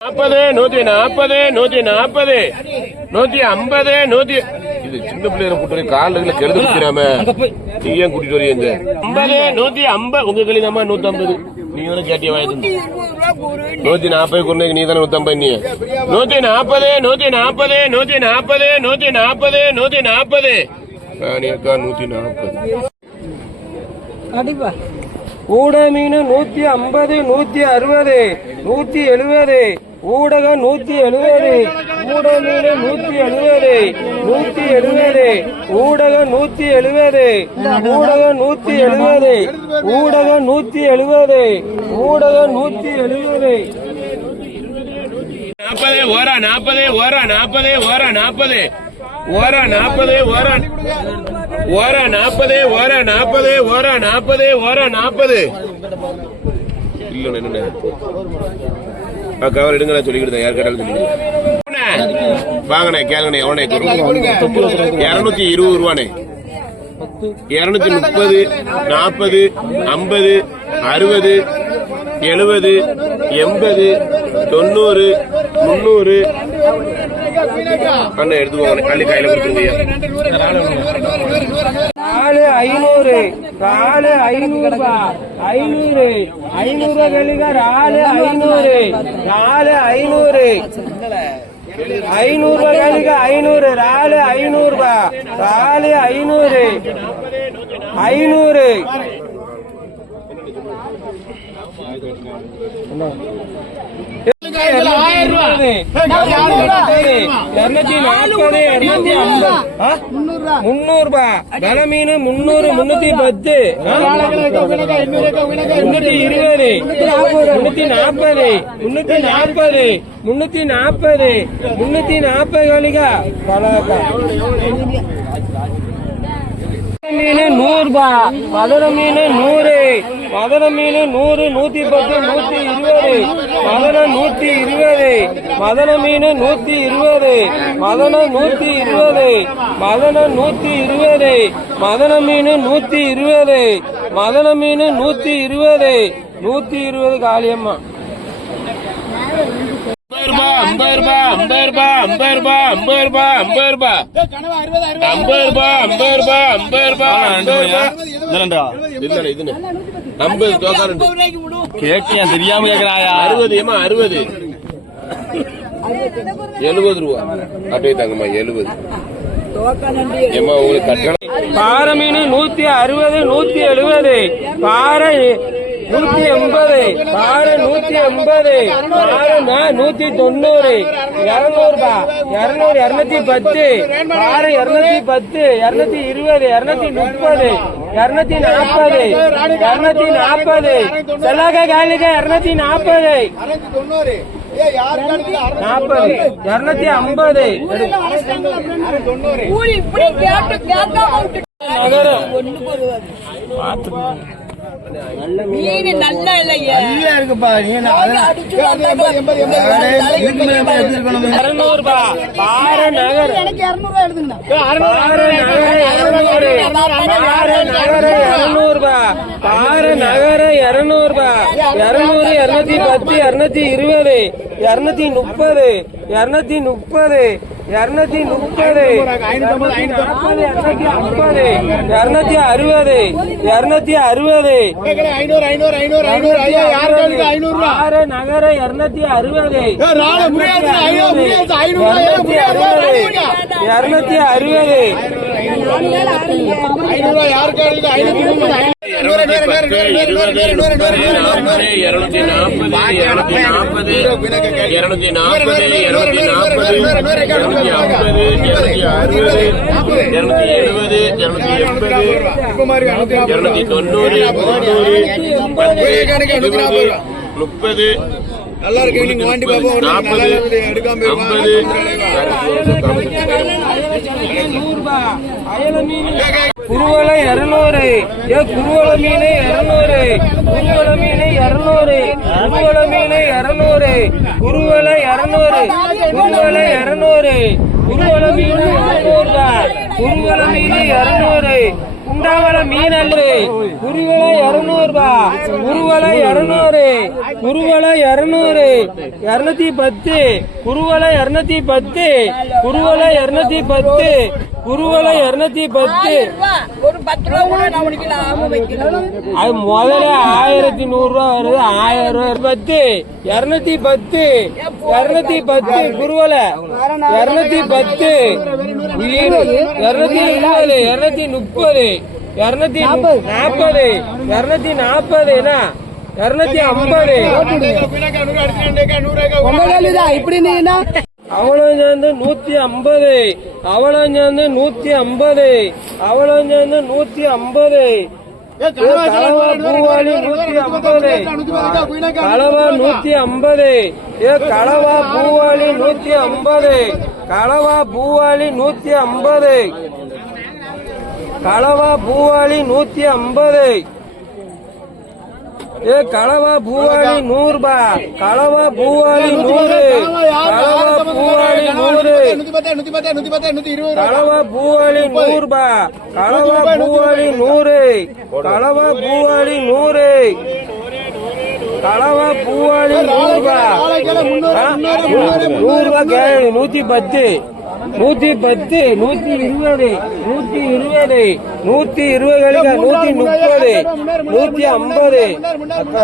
நாற்பது நூத்தி நாற்பது நூத்தி நாற்பது நூத்தி ஐம்பது நூத்தி இது சின்ன பிள்ளைகளை கூட்டு போய் காலில் கெடுத்து வச்சிடாம நீ ஏன் கூட்டிட்டு வரீங்க ஐம்பது நூத்தி ஐம்பது. உங்க களி தான் நூத்தி ஐம்பது நீங்க தானே கேட்டிய வாங்கி நூத்தி நாற்பது கொண்டு நீ தானே நூத்தி ஐம்பது நீ? நூத்தி நாற்பது நூத்தி நாற்பது நூத்தி நாற்பது நூத்தி நாற்பது நூத்தி நாற்பது. அக்கா நூத்தி நாற்பது. கண்டிப்பா ஊட மீன் நூத்தி ஐம்பது நூத்தி அறுபது நூத்தி எழுபது. ஊடகம் நூத்தி எழுபது. ஊடக மீன் நூத்தி எழுபது. நூத்தி எழுபது. ஊடகம் நூத்தி எழுபது. ஊடகம் நூத்தி எழுபது. ஊடகம் நூத்தி எழுபது. ஊடகம் நூத்தி எழுபது. நாற்பது ஓரா நாற்பது ஓரா நாற்பது ஓரா நாற்பது ஓரா நாற்பது ஓரா ஓரா நாற்பது ஓரா நாற்பது ஓரா நாற்பது ஓரா நாற்பது இல்லை என்ன? கவர் எடுங்க நான் சொல்லிக்கிட்டு யார் கேட்டாலும் சொல்லிக்கிட்டு வாங்கண்ணே கேளுங்கண்ணே எவனே இருநூத்தி இருபது ரூபாண்ணே. இருநூத்தி முப்பது நாற்பது ஐம்பது அறுபது எழுபது எண்பது தொண்ணூறு முந்நூறு. அண்ணா எடுத்துக்கோங்க அள்ளி கையில கொடுத்துருங்க நாலு ஐநூறு நாலு ஐநூறு ஐநூறு ஐநூறு கழிக நாலு ஐநூறு நாலு ஐநூறு ஐநூறு கழிக ஐநூறு நாலு ஐநூறு நாலு ஐநூறு ஐநூறு. இருநூத்தி நாற்பது இருநூத்தி ஐம்பது? முன்னூறு பல மீன் முன்னூறு முன்னூத்தி பத்து? முன்னூத்தி இருபது முன்னூத்தி நாற்பது முன்னூத்தி நாற்பது முன்னூத்தி நாற்பது முன்னூத்தி நாற்பது வழிகா பலகா மீன் நூறுபா ரூபா மீன் நூறு மதுர மீன் நூறு நூத்தி பத்து நூத்தி இருபது மதன நூத்தி இருபது மதன மீன் நூத்தி இருபது மதன நூத்தி இருபது மதன நூத்தி இருபது மதன மீன் நூத்தி இருபது மதன மீன் நூத்தி இருபது நூத்தி இருபது காளியம்மா. ஐம்பது ரூபாய் ஐம்பது ரூபாய் ஐம்பது ரூபாய் ஐம்பது ரூபாய் ஐம்பது ரூபாய் ஐம்பது ரூபாய் ஐம்பது ரூபாய் ஐம்பது ரூபாய் ஐம்பது ஐம்பது ரெண்டு தெரியாம கேக்குறாயா? அறுபது ஏமா அறுபது. எழுபது ரூபா. அப்படியே தாங்கம்மா எழுபது. ஏமா உங்களுக்கு கட்டணம் பாறை மீன் நூத்தி அறுபது நூத்தி எழுபது. பாறை நூத்தி எண்பது பாறை நூத்தி எண்பது நா- நூத்தி தொண்ணூறு இருநூறு ரூபா இருநூறு இருநூத்தி பத்து பாறை இருநூத்தி பத்து இருநூத்தி இருபது இருநூத்தி முப்பது இருநூத்தி நாற்பது இருநூத்தி நாற்பது. செல்லாக காலிக இருநூத்தி நாற்பது. நாற்பது இருநூத்தி ஐம்பது. நகரம் மீன் நல்லா இல்லையா. நல்லா இருக்குப்பா. நீ இரநூறுபா நகர். இரநூறுபா எழுதுங்க. இரநூறுபா இரநூறுபா. இரநூறு இருநூத்தி பத்து இருநூத்தி இருபது இருநூத்தி முப்பது இருநூத்தி முப்பது. இருநூத்தி முப்பது இருநூத்தி அறுபது இருநூத்தி அறுபது பாறை நகர இருநூத்தி அறுபது இருநூத்தி அறுபது இருநூத்தி நாற்பது இருநூத்தி நாற்பது இருநூத்தி நாற்பது இருநூத்தி நாற்பது இருநூத்தி ஐம்பது இருநூத்தி அறுபது இருநூத்தி எழுபது இருநூத்தி எண்பது இருநூத்தி தொண்ணூறு தொண்ணூறு பத்து இருபது முப்பது நல்லா இருக்கு நீங்க வாண்டி பாப்போம் நாற்பது ஐம்பது குருவலை இருநூறு ஏ குருவல மீன் இருநூறு குருவல மீன் இருநூறு குருவல மீன் இருநூறு குருவலை இருநூறு குருவலை இருநூறு குருவல மீன் இருநூறு குருவல மீன் இருநூறு குண்டாவள மீன் அன்று. குருவலை இருநூறு ரூபா குருவலை இருநூறு குருவலை இருநூறு இருநூத்தி பத்து. குருவலை இருநூத்தி பத்து. குருவலை இருநூத்தி பத்து. குருவலை இருநூத்தி பத்து. ஒரு பத்து ரூபா கூட நான் உனக்கு லாபம் வைக்கிறேன் அது முதல்ல ஆயிரத்தி நூறு ரூபா வருது ஆயிரம் ரூபாய் பத்து. இருநூத்தி பத்து. இருநூத்தி பத்து குருவலை. இருநூத்தி பத்து. இருநூத்தி இருபது இருநூத்தி முப்பது. இருநூத்தி நாற்பது. இருநூத்தி நாற்பது என்ன? இருநூத்தி ஐம்பது. இப்படி நீ அவளும் சேர்ந்து நூத்தி ஐம்பது அவளும் சேர்ந்து நூத்தி ஐம்பது அவளும் சேர்ந்து நூத்தி ஐம்பது பூவாளி நூத்தி ஐம்பது கலவா நூத்தி ஐம்பது ஏ கலவா பூவாளி நூத்தி ஐம்பது கலவா பூவாளி நூத்தி ஐம்பது கலவா பூவாளி நூத்தி ஐம்பது ஏ கலவா பூவாளி நூறு ரூபா கலவா பூவாளி நூறு. கலவா பூவாளி நூறு. கலவா பூவாளி நூறு ரூபா கலவா பூவாளி நூறு. கலவா பூவாளி நூறு. கலவா பூவாளி நூறு ரூபா நூறு ரூபா கேளு நூத்தி பத்து. நூத்தி பத்து நூத்தி இருபது நூத்தி இருபது நூத்தி இருபது நூத்தி முப்பது நூத்தி ஐம்பது அக்கா,